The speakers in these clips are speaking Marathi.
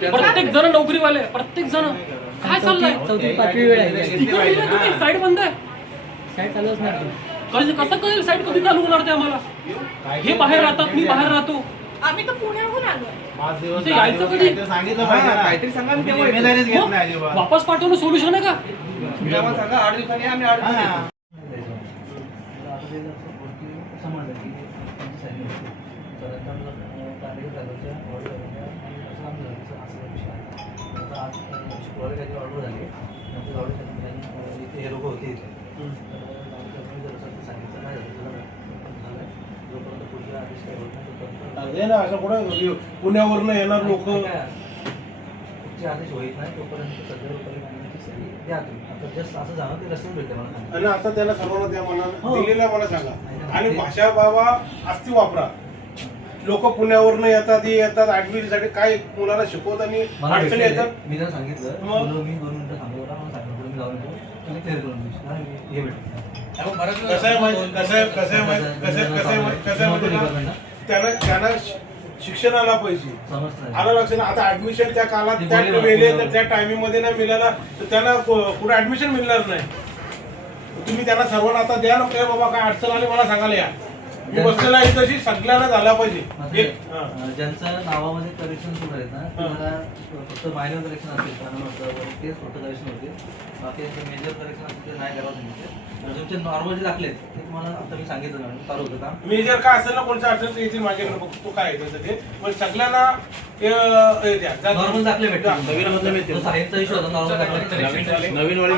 प्रत्येक जण नोकरीवाले, प्रत्येक जण काय चाललंय? चौथी पाचवी वेळ आहे. साईड बंद आहे. साईड चालूच नाही. कसं कळेल साईड कधी चालू होणार ते आम्हाला? हे बाहेर राहतात, मी बाहेर राहतो. आम्ही तर पुण्याहून आलोय. इथे यायचं कधी? सांगितलं पाहिजे ना. काहीतरी सांगा ना, तुम्ही जिम्मेदारीच घेत नाही अजिबात. वापस पाठवणं सोल्युशन आहे का? तुम्ही आम्हाला सांगा 8 दिवसांनी आम्ही 8 दिवसांनी हा. हे लोक होते इथे असं कुठं पुण्यावरनं येणार लोक आदेश होईल नाही तोपर्यंत सगळ्या लोकांनी द्या तुम्ही. आता जस्ट असं जाणं ते रस्त्यावर भेटते मला. आणि आता त्यांना सर्वांना त्या मनानं दिलेल्या मला सांगा. आणि भाषा बाबा असती वापरा. लोक पुण्यावरनं येतात, हे येतात ऍडमिशनसाठी, काय मुलाला शिकवत आणि अडचणी येतात. मी जर सांगितलं मी 2 मिनिटं थांबवला मला सांगितलं मी जाऊन तुम्ही क्लिअर करून देऊ. हे भेटतं कसं आहे माहिती, त्यांना शिक्षणाला पैसे आला लक्षात. आता ऍडमिशन त्या काळात त्या वेळेला तर त्या टायमिंग मध्ये नाही मिळाला तर त्यांना कुठे ऍडमिशन मिळणार नाही. तुम्ही त्यांना सर्वांना आता द्या ना, काय बाबा काय अडचण आली मला सांगायला या. मी बसलेला आहे तशी सगळ्यांना झाला पाहिजे. ज्यांच्या नावामध्ये करेक्शन सुरू आहेत ना तुम्हाला फक्त मायनर करेक्शन असतील कारण तेच फक्त करेक्शन होते. बाकी मेजर करेक्शन असतील ते नाही करावं सांगितलं. तुमचे नॉर्मल जे दाखले ते तुम्हाला आता मी सांगितलं मॅडम चालू होतं काम. मी जर काय असेल ना कोणत्या अडचण येतील माझ्याकडे बघतो काय आहे त्याचं ते. पण सगळ्यांना हे द्या. नॉर्मल दाखले भेटतील. नवीन सायन्सचा इश्यू होता नॉर्मल दाखले. नवीन वाली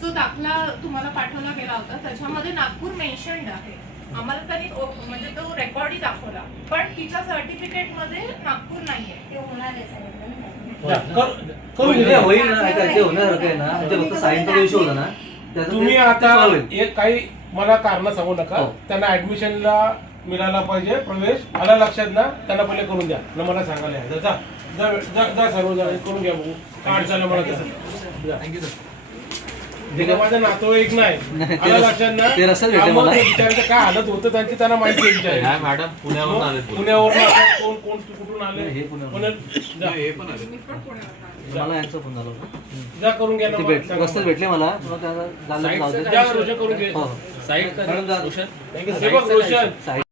जो दाखला तुम्हाला पाठवला गेला होता त्याच्यामध्ये नागपूर मेन्शन्ड आहे. आम्हाला त्यांनी म्हणजे तो रेकॉर्डही दाखवला, पण तिच्या सर्टिफिकेट मध्ये नागपूर नाहीये. ते होणार होईल ना ऐका ते होणार काय ना ते फक्त सायन्सचा इश्यू होता ना तुम्ही आता एक काही मला कारण सांगू नका. त्यांना ऍडमिशनला मिळाला पाहिजे प्रवेश आला लक्षात ना. त्यांना पहिले करून द्या ना मला सांगायला या. जा सर्व जण करून घ्या बघू काय अडचण मला तसं. Thank you sir. माझं नातेवाईक नाही आला लक्षात ना. विचारायचं काय हालत होतं त्यांची त्यांना माहिती आहे. मॅडम पुण्यावरून आले. पुण्यावर कोण कोण कुठून आले हे पुण्यावर. हे पण आले. मी पण पुण्यावर मला यांचा फोन झाला होता. जा करून घ्या ना. रस्त्यात भेटले मला तुला जा रोशन करून घे. हो साईड मॅडम जा रोशन